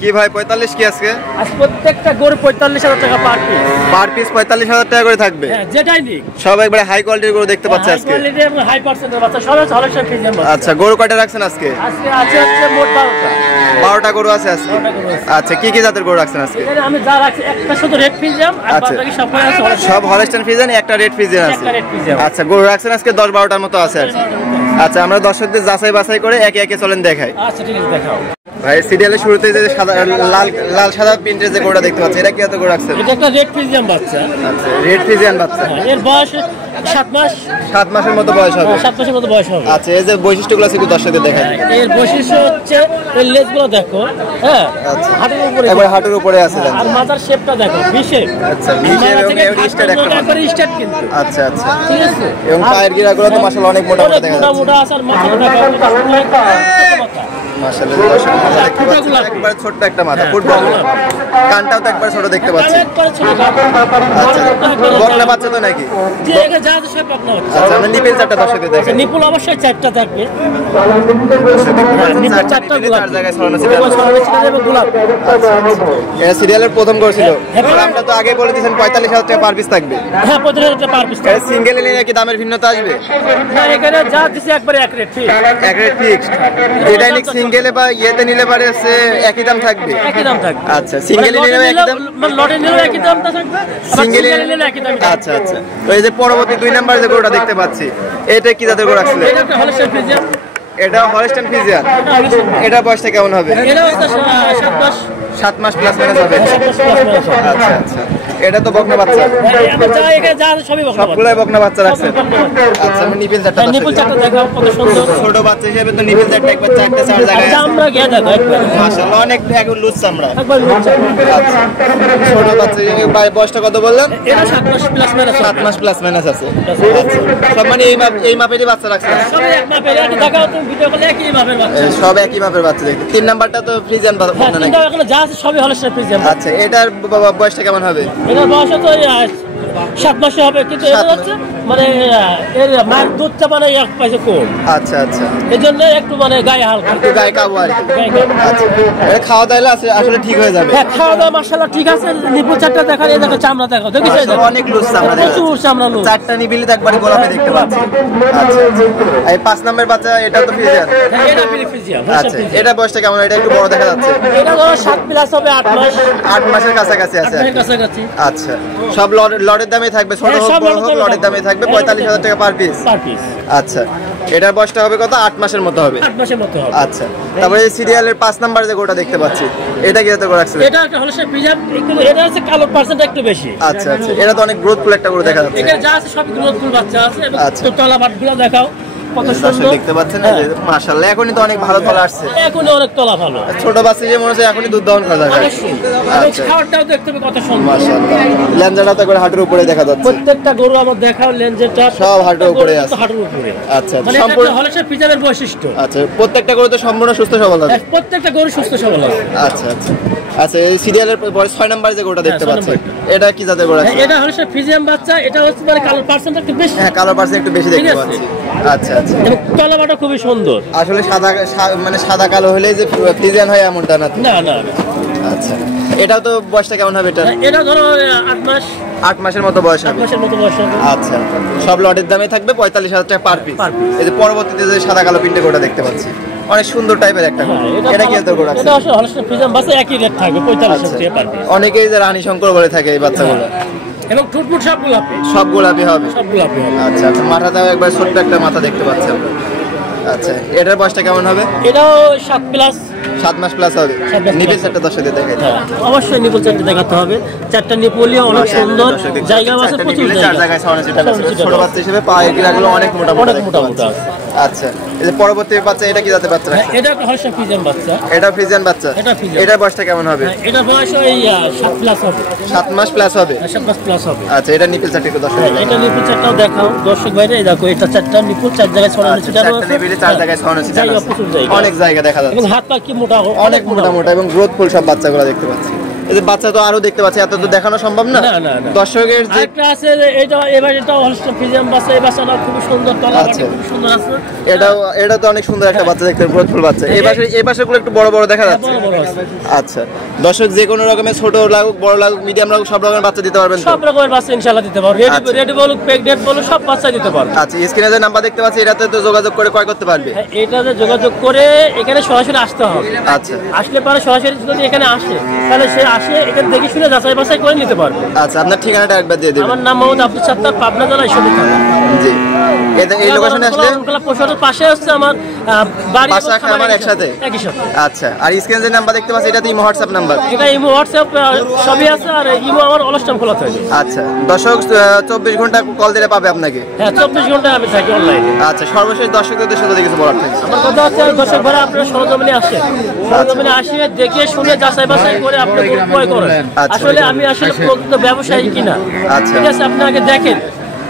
কি ভাই 45 কি আজকে? প্রত্যেকটা গরু 45,000 টাকা পার পিস 45,000 টাকা করে থাকবে। যেটাই নিক সব একবারে হাই কোয়ালিটির গরু দেখতে পাচ্ছি আজকে। হাই পার্সেন্টের বাচ্চা সব হলস্টাইন ফ্রিজিয়ান বাচ্চা। আচ্ছা, গরু কয়টা রাখছেন আজকে? আজকে আছে মোট 12টা। 12টা গরু আছে আজকে। আচ্ছা, কি কি জাতের গরু রাখছেন আজকে? আমি যা রাখছি একটা শুধু রেড ফ্রিজিয়ান আর বাকি সব সব হলস্টাইন ফ্রিজিয়ান, একটা রেড ফ্রিজিয়ান আছে। আচ্ছা, গরু রাখছেন আজকে 10-12টার মতো আছে আর কি। আচ্ছা, আমরা দর্শকদের যাচাই বাছাই করে একে একে চলেন দেখাই। আচ্ছা ঠিক আছে, দেখাও ভাই। সিরিয়ালের শুরুতে যে সাদা লাল সাদা প্রিন্টের যে গরুটা দেখতে পাচ্ছি, এটা কি এত গরু রাখছেন? এটা একটা রেড ফ্রিজিয়ান বাচ্চা। আচ্ছা, রেড ফ্রিজিয়ান বাচ্চা। এর বয়স 7 মাস। 7 মাসের মতো বয়স হবে। 7 মাসের মতো বয়স হবে। আচ্ছা, এই যে বৈশিষ্ট্যগুলো আছে একটু দর্শকদের দেখাই। এর বৈশিষ্ট্য হচ্ছে এর লেজগুলো দেখো, হ্যাঁ, আচ্ছা, হাঁটুর উপরে, একবার হাঁটুর উপরে আছে। আর মাথার শেপটা দেখো, বিশেপ। আচ্ছা, বিশেপ এবং এর স্টার্ট একটা একবার স্টার্ট কিন্তু। আচ্ছা আচ্ছা, ঠিক আছে। এবং পায়ের গিরাগুলো তো মাশাআল্লাহ অনেক মোটা মোটা দেখা যাচ্ছে। মোটা আছে আর মাথাটা দেখো, মাশাআল্লাহ দর্শক মাথা দেখতে পাচ্ছেন, একবার ছোট্ট একটা মাথা, ফুটবল। কানটাও তো একবার ছোট দেখতে পাচ্ছি। আচ্ছা, বকনা বাচ্চা তো নাকি? যে এটা যা আছে সব বকনা বাচ্চা। আচ্ছা, আমরা নিপল চারটা দর্শকদের দেখাই। নিপল অবশ্যই 4টা থাকবে। নিপল 4টা গোলাপ, 4 জায়গায় ছড়ানো ছিল। গোলাপ। এটা সিরিয়ালের প্রথম করেছিল। দামটা তো আগে বলে দিয়েছেন 45,000 টাকা পার পিস থাকবে। হ্যাঁ, 45,000 টাকা পার পিস। এটা সিঙ্গেল নিলে কি দামের ভিন্নতা আসবে? না, এখানে যা দিছে একবারে এক রেট ফিক্স। এক রেট ফিক্সড। যেটা নিক সিঙ্গেলে বা ইয়েতে নিলে পারে সে একই দাম থাকবে। একই দাম থাকবে। আচ্ছা, সিঙ্গেলে নিলে একই দাম, মানে লটে নিলেও একই দামটা থাকবে, সিঙ্গেলে নিলে একই দাম। আচ্ছা আচ্ছা। তো এই যে পরবর্তী 2 নাম্বার যে গরুটা দেখতে পাচ্ছি, এটা কি জাতের গরু রাখছিলেন? এটা একটা হলস্টাইন ফ্রিজিয়ান। এটা হলস্টাইন ফ্রিজিয়ান। এটা বয়সটা কেমন হবে? এটা হচ্ছে 7 মাস। 7 মাস প্লাস মাইনাস হবে। 7 মাস প্লাস মাইনাস হবে। আচ্ছা আচ্ছা, এটা তো বকনা বাচ্চা। আমরা যা এখানে যা আছে সবই বকনা বাচ্চা। সবগুলাই বকনা বাচ্চা রাখছেন। আচ্ছা, আমি নিপল চারটা নিপল 4টা দেখাও, কত সুন্দর। ছোট বাচ্চা হিসেবে তো নিপল চারটা একবার 4 জায়গায় আছে। আমরা গিয়ে দেখো একবার, মাশাআল্লাহ অনেক এখন লুজ আমরা। একবার লুচা। আচ্ছা, ছোট বাচ্চা হিসেবে বয়সটা কত বললেন? এটা 7 মাস প্লাস মাইনাস। 7 মাস প্লাস মাইনাস আছে। আচ্ছা, সব মানে এই মাপেরই বাচ্চা রাখছেন? সব এক মাপের। এটা দেখাও, তুমি ভিডিও করলে একই মাপের বাচ্চা। সব একই মাপের বাচ্চা দেখতে। 3 নাম্বারটা তো ফ্রিজিয়ান বাচ্চা হ্যাঁ, নাকি? কিন্তু এখানে যা আছে সবই হলস্টাইন ফ্রিজিয়ান। আচ্ছা, এটার বয়সটা কেমন হবে? এটার বয়স তো 7 মাসে হবে, কিন্তু এটা হচ্ছে মানে এর মায়ের দুধটা মানে 1 পয়সা কম। আচ্ছা আচ্ছা, এই জন্য একটু মানে গায়ে হালকা, একটু গায়ে কাবু আর কি। গায়ে কাবু। আচ্ছা, এটা খাওয়া দাওয়া আসলে ঠিক হয়ে যাবে। হ্যাঁ, খাওয়া দাওয়া মাশাআল্লাহ ঠিক আছে। নিপল 4টা দেখা, এই দেখো চামড়া দেখো, দেখিস অনেক লুজ চামড়া দেখা যাচ্ছে। প্রচুর চামড়া লুজ। 4টা নিবিলে তো একবারে গোলাপি দেখতে পাচ্ছি। আচ্ছা আচ্ছা, এই 5 নাম্বার বাচ্চা এটা তো ফ্রিজিয়ান। হ্যাঁ, এটা ফ্রিজিয়ান। আচ্ছা, এটা বয়সটা কেমন? এটা একটু বড় দেখা যাচ্ছে। এটা ধরো 7 প্লাস হবে, 8 মাস। 8 মাসের কাছাকাছি আছে। 8 মাসের কাছাকাছি। আচ্ছা, সব লটের দামে থাকবে, ছোট হোক সব বড় হোক লটের দামে থাকবে। 45,000 টাকা পার পিস। Per piece. আচ্ছা, এটার বয়সটা হবে কত? 8 মাসের মতো হবে। 8 মাসের মতো হবে। আচ্ছা, তারপরে এই সিরিয়ালের 5 নাম্বার যে গরুটা দেখতে পাচ্ছি, এটা কি এত করে রাখছিলেন? এটা একটা হলস্টাইন ফ্রিজিয়ান, কিন্তু এটা হচ্ছে কালো পার্সেন্ট একটু বেশি। আচ্ছা আচ্ছা, এটা তো অনেক গ্রোথফুল একটা গরু দেখা যাচ্ছে। এখানে যা আছে সব গ্রোথফুল বাচ্চা আছে। এবং আচ্ছা। তলা বাটগুলো দেখাও, কত সুন্দর দেখতে পাচ্ছেন না যে মাশাআল্লাহ এখনই তো অনেক ভালো তলা আসছে। এখন অনেক তলা ভালো। ছোট বাচ্চা যে মনে হচ্ছে এখনই দুধ দহন করা যাবে। অবশ্যই। আচ্ছা, খাওয়াটাও দেখতে হবে কত সুন্দর। মাশাআল্লাহ লেঞ্জাটা তো একবার হাঁটুর উপরে দেখা যাচ্ছে। প্রত্যেকটা গরু আমার দেখাও, লেঞ্জেরটা সব হাঁটুর উপরে আছে। হাঁটুর উপরে। আচ্ছা, মানে সম্পূর্ণ এটা হলস্টাইন ফ্রিজিয়ানের বৈশিষ্ট্য। আচ্ছা, প্রত্যেকটা গরু তো সম্পূর্ণ সুস্থ সবল আছে। প্রত্যেকটা গরু সুস্থ সবল আছে। আচ্ছা আচ্ছা আচ্ছা, এই সিরিয়ালের পরে 6 নাম্বার যে গরুটা দেখতে 6 পাচ্ছি, নাম্বার। এটা কি জাতের গরু আছে? এটা হলস্টাইন ফ্রিজিয়ান বাচ্চা। এটা হচ্ছে মানে কালো পার্সেন্ট একটু বেশি। হ্যাঁ, কালো পার্সেন্ট একটু বেশি দেখতে ঠিক আছে। পাচ্ছি। আচ্ছা আচ্ছা, এবং তলাবাটা খুবই সুন্দর। আসলে মানে সাদা কালো হলে যে ফ্রিজিয়ান হয় এমনটা না তো? না না। আচ্ছা, এটাও তো বয়সটা কেমন হবে? এটা ধরো 8 মাস। 8 মাসের মতো বয়স 8 হবে। মাসের মতো বয়স হবে। আচ্ছা, সব লটের দামে থাকবে 45,000 টাকা পার পিস। এই যে পরবর্তীতে যে সাদা কালো প্রিন্টের গরুটা দেখতে পাচ্ছি, অনেক সুন্দর টাইপের একটা গরু। এটা কি এত গরু আছে? এটা আসলে হলস্টাইন ফ্রিজিয়ান বাচ্চা, একই রেট থাকবে 45,000 টাকা পার পিস। অনেকেই যে রানী শঙ্কর বলে থাকে এই বাচ্চাগুলো। এবং ঠুটফুট সব গোলাপি। সব গোলাপি হবে। সব গোলাপি হবে। আচ্ছা আচ্ছা, মাথাটাও একবার ছোট্ট একটা মাথা দেখতে পাচ্ছি আমরা। আচ্ছা, এটার বয়সটা কেমন হবে? এটাও 7 প্লাস। 7 মাস প্লাস হবে। 7 মাস নিপল plus। চারটা দর্শকদের দেখাই। হ্যাঁ, অবশ্যই নিপল 4টা দেখাতে হবে। 4টা নিপলিও অনেক সুন্দর, জায়গা আছে প্রচুর চার জায়গা। জায়গায় ছড়ানো ছিটানো আছে। ছোট বাচ্চা হিসেবে পায়ের গিরাগুলো অনেক মোটা মোটা অনেক মোটা মোটা আছে। আচ্ছা, এই যে পরবর্তী বাচ্চা, এটা কি জাতের বাচ্চা রাখছে? এটা একটা হলস্টাইন ফ্রিজিয়ান বাচ্চা। এটা ফ্রিজিয়ান বাচ্চা। এটা ফ্রিজিয়ান। এটার বয়সটা কেমন হবে? এটা বয়স ওই 7 প্লাস হবে। 7 মাস প্লাস হবে। 7 মাস প্লাস হবে। আচ্ছা, এটা নিপল চারটি একটু দর্শক এটা নিপল 4টাও দেখাও দর্শক ভাইরা। এই দেখো, এটা 4টা নিপল 4 জায়গায় ছড়ানো ছিটানো আছে। 4টা নিপলে 4 জায়গায় ছড়ানো ছিটানো জায়গা আছে। প্রচুর জায়গা। অনেক জায়গা দেখা যাচ্ছে। এবং হাত পা কি মোটা, অনেক মোটা মোটা এবং গ্রোথফুল সব বাচ্চাগুলো দেখতে পাচ্ছি। এই যে বাচ্চা তো আরো দেখতে পাচ্ছি, এত তো দেখানো সম্ভব না। না, না, না। দর্শকের যে আরেকটা আছে এটা, এবার এটা হলস্টাইন ফ্রিজিয়ান বাচ্চা, এই বাচ্চাটা খুব সুন্দর, তলা আচ্ছা। খুব সুন্দর আছে। এটা তো অনেক সুন্দর একটা বাচ্চা দেখতে, গ্রোথফুল বাচ্চা। এই পাশে গুলো একটু বড় বড় দেখা যাচ্ছে। বড় বড় আছে। আচ্ছা, দর্শক যে কোনো রকমের ছোট লাগুক, বড় লাগুক, মিডিয়াম লাগুক, সব রকমের বাচ্চা দিতে পারবেন তো? সব রকমের বাচ্চা ইনশাআল্লাহ দিতে পারবো। আচ্ছা। রেডি বলুক, প্রেগনেন্ট বলুক, সব বাচ্চা দিতে পারবো। আচ্ছা, স্ক্রিনে যে নাম্বার দেখতে পাচ্ছি এটাতে তো যোগাযোগ করে ক্রয় করতে পারবে। হ্যাঁ, এটাতে যোগাযোগ করে এখানে সরাসরি আসতে হবে। আচ্ছা আসলে পরে সরাসরি যদি এখানে আসে, তাহলে সে আসে এখানে দেখে শুনে যাচাই বাছাই করে নিতে পারবে। আচ্ছা, আপনার ঠিকানাটা একবার দিয়ে দেবেন। আমার নাম মোহাম্মদ আব্দুল সাত্তার, পাবনা জেলা ঈশ্বরদী থানা। জি, এই লোকেশনে আসলে পোশাকের পাশে হচ্ছে আমার বাড়ি, পাশে খামার একসাথে? একই সাথে। আচ্ছা, আর স্ক্রিনে যে নাম্বার দেখতে পাচ্ছি এটাতে ইমো হোয়াটসঅ্যাপ নাম্বার? এটা ইমো হোয়াটসঅ্যাপ সবই আছে, আর ইমো আমার অলস্টাম খোলা থাকে। আচ্ছা, দর্শক 24 ঘন্টা কল দিলে পাবে আপনাকে? হ্যাঁ, 24 ঘন্টা আমি থাকি অনলাইনে। আচ্ছা, সর্বশেষ দর্শকদের উদ্দেশ্যে যদি কিছু বলার থাকে। আমার কথা হচ্ছে দর্শক ভাড়া আপনারা সরজমিনে আসে, সরজমিনে আসে দেখে শুনে যাচাই বাছাই করে আপনি ক্রয় করেন। আচ্ছা। আসলে আমি আসলে প্রকৃত ব্যবসায়ী কিনা, আচ্ছা। ঠিক আছে, আপনি আগে দেখেন,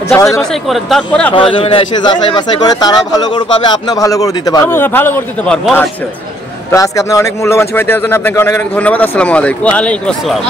যাচাই বাছাই করেন, তারপরে আপনারা সরজমিনে এসে যাচাই বাছাই করে তারাও ভালো গরু পাবে, আপনিও ভালো গরু দিতে পারবেন। আমি ভালো করে দিতে পারবো আচ্ছা, তো আজকে আপনার অনেক মূল্যবান সময় দেওয়ার জন্য আপনাকে অনেক অনেক ধন্যবাদ। আসসালামু আলাইকুম। ওয়ালাইকুম আসসালাম।